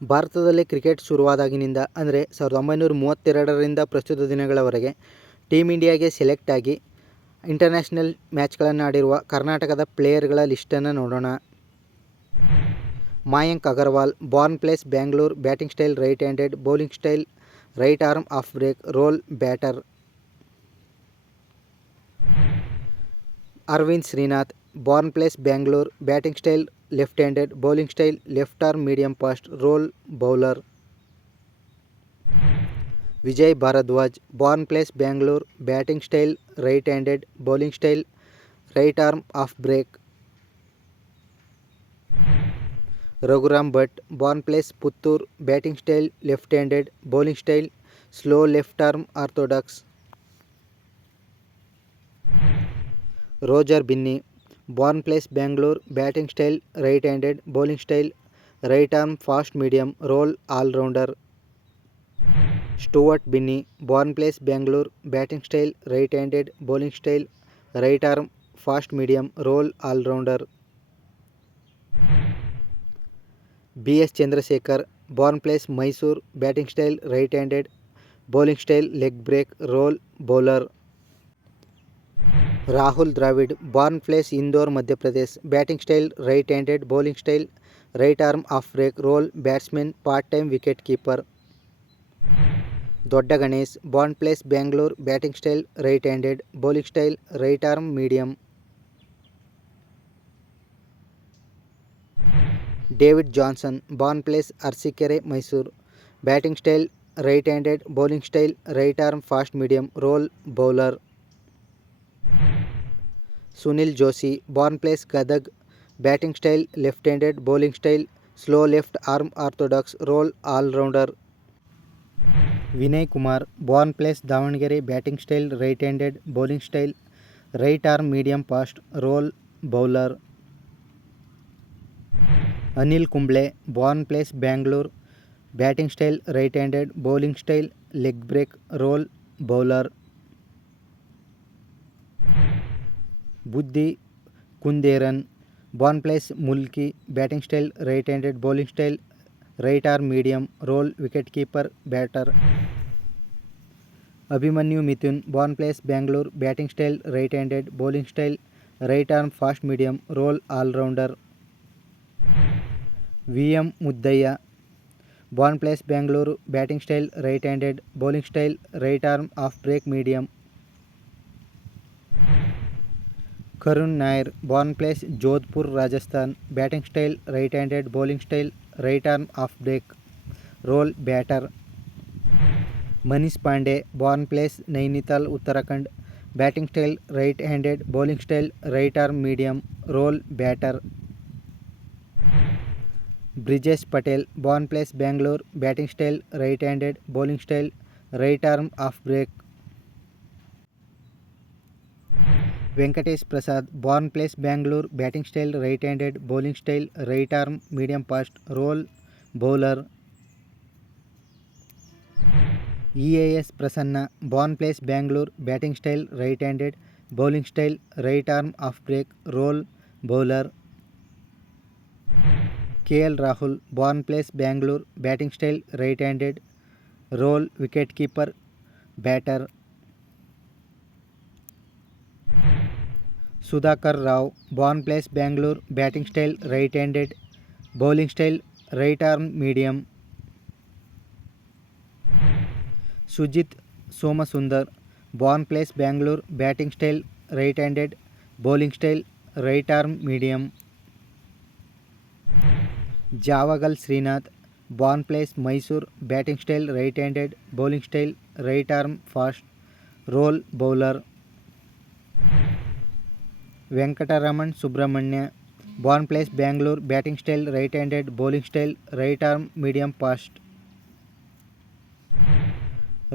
ಭಾರತದಲ್ಲಿ ಕ್ರಿಕೆಟ್ ಶುರುವಾದಾಗಿನಿಂದ ಅಂದರೆ 1932ರಿಂದ ಪ್ರಸ್ತುತ ದಿನಗಳವರೆಗೆ ಟೀಮ್ ಇಂಡಿಯಾಗೆ ಸೆಲೆಕ್ಟ್ ಆಗಿ ಇಂಟರ್ನ್ಯಾಷನಲ್ ಮ್ಯಾಚ್ಗಳನ್ನು ಆಡಿರುವ ಕರ್ನಾಟಕದ ಪ್ಲೇಯರ್ಗಳ ಲಿಸ್ಟನ್ನು ನೋಡೋಣ. Mayank Agarwal, born place Bangalore, batting style right handed, bowling style right arm off break, role batter. Aravind Srinath, born place Bangalore, batting style left handed, bowling style left arm medium fast, role bowler. Vijay Bharadwaj, born place Bangalore, batting style right handed, bowling style right arm off break. Raghuram Bhat, born place Puttur, batting style left handed, bowling style slow left arm orthodox. Roger Binny, born place Bangalore, batting style right handed, bowling style right arm fast medium, role allrounder. Stuart Binny, born place Bangalore, batting style right handed, bowling style right arm fast medium, role allrounder. B S. Chandrashekhar, born place Mysore, batting style right handed, bowling style leg break, role bowler. Rahul Dravid, born place Indore Madhya Pradesh, batting style right handed, bowling style right arm off break, role batsman, part time wicket keeper. ದೊಡ್ಡ Ganesh, born place Bangalore, batting style right handed, bowling style right arm medium. David Johnson, born place Arsikere Mysuru, batting style right handed, bowling style right arm fast medium, role bowler. Sunil Joshi, born place Gadag, batting style left handed, bowling style slow left arm orthodox, role allrounder. Vinay Kumar, born place Davangere, batting style right handed, bowling style right arm medium fast, role bowler. Anil Kumble, born place Bangalore, batting style right handed, bowling style leg break, role bowler. Budhi Kunderan, born place Mulki, batting style right handed, bowling style right arm medium, role wicket keeper batter. Abhimanyu Mithun, born place Bangalore, batting style right handed, bowling style right arm fast medium, role all rounder. V M. Muddiah, born place Bangalore, batting style right handed, bowling style right arm off break medium. Karun Nair, born place Jodhpur Rajasthan, batting style right handed, bowling style right arm off break, role batter. Manish Pandey, born place Nainital Uttarakhand, batting style right handed, bowling style right arm medium, role batter. Brijesh Patel, born place Bangalore, batting style right handed, bowling style right arm off break. Venkatesh Prasad, born place Bangalore, batting style right handed, bowling style right arm medium fast, role bowler. E A S. Prasanna, born place Bangalore, batting style right handed, bowling style right arm off break, role bowler. K L. Rahul, born place Bangalore, batting style right handed, role wicket keeper batter. Sudhakar Rao, born place Bangalore, batting style right handed, bowling style right arm medium. Sujith Somasundar, born place Bangalore, batting style right handed, bowling style right arm medium. Javagal Srinath, born place Mysore, batting style right handed, bowling style right arm fast, role bowler. Venkataraman Subramanya, born place Bangalore, batting style right handed, bowling style right arm medium fast.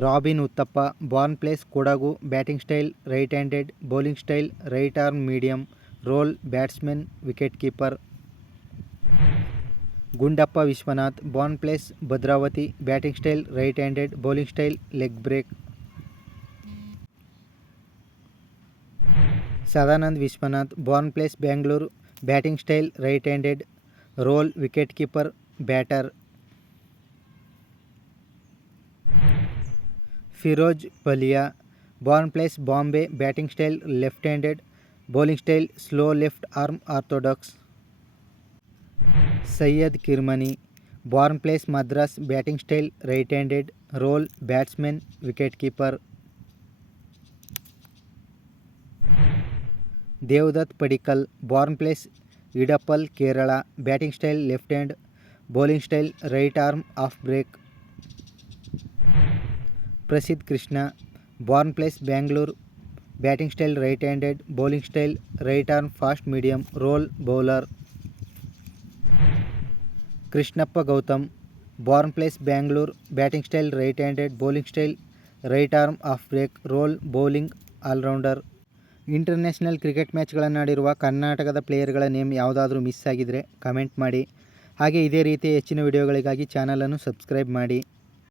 Robin Uthappa, born place Kodagu, batting style right handed, bowling style right arm medium, role batsman, wicket keeper. Gundappa Vishwanath, born place Bhadravati, batting style right handed, bowling style leg break. Sadanand Vishwanath, born place Bangalore, batting style right handed, role wicket keeper batter. Feroz Palia, born place Bombay, batting style left handed, bowling style slow left arm orthodox. Syed Kirmani, born place Madras, batting style right handed, role batsman wicket keeper. Devdutt Padikkal, born place Edappal Kerala, batting style left hand, bowling style right arm off break. Prasidh Krishna, born place Bangalore, batting style right handed, bowling style right arm fast medium, role bowler. Krishnappa Gowtham, born place Bangalore, batting style right handed, bowling style right arm off break, role bowling all rounder. International cricket ಮ್ಯಾಚ್ಗಳನ್ನು ಆಡಿರುವ ಕರ್ನಾಟಕದ ಪ್ಲೇಯರ್ಗಳ name ಯಾವುದಾದ್ರೂ miss ಆಗಿದ್ದರೆ comment ಮಾಡಿ. ಹಾಗೆ ಇದೇ ರೀತಿಯ ಹೆಚ್ಚಿನ ವಿಡಿಯೋಗಳಿಗಾಗಿ ಚಾನಲನ್ನು ಸಬ್ಸ್ಕ್ರೈಬ್ ಮಾಡಿ.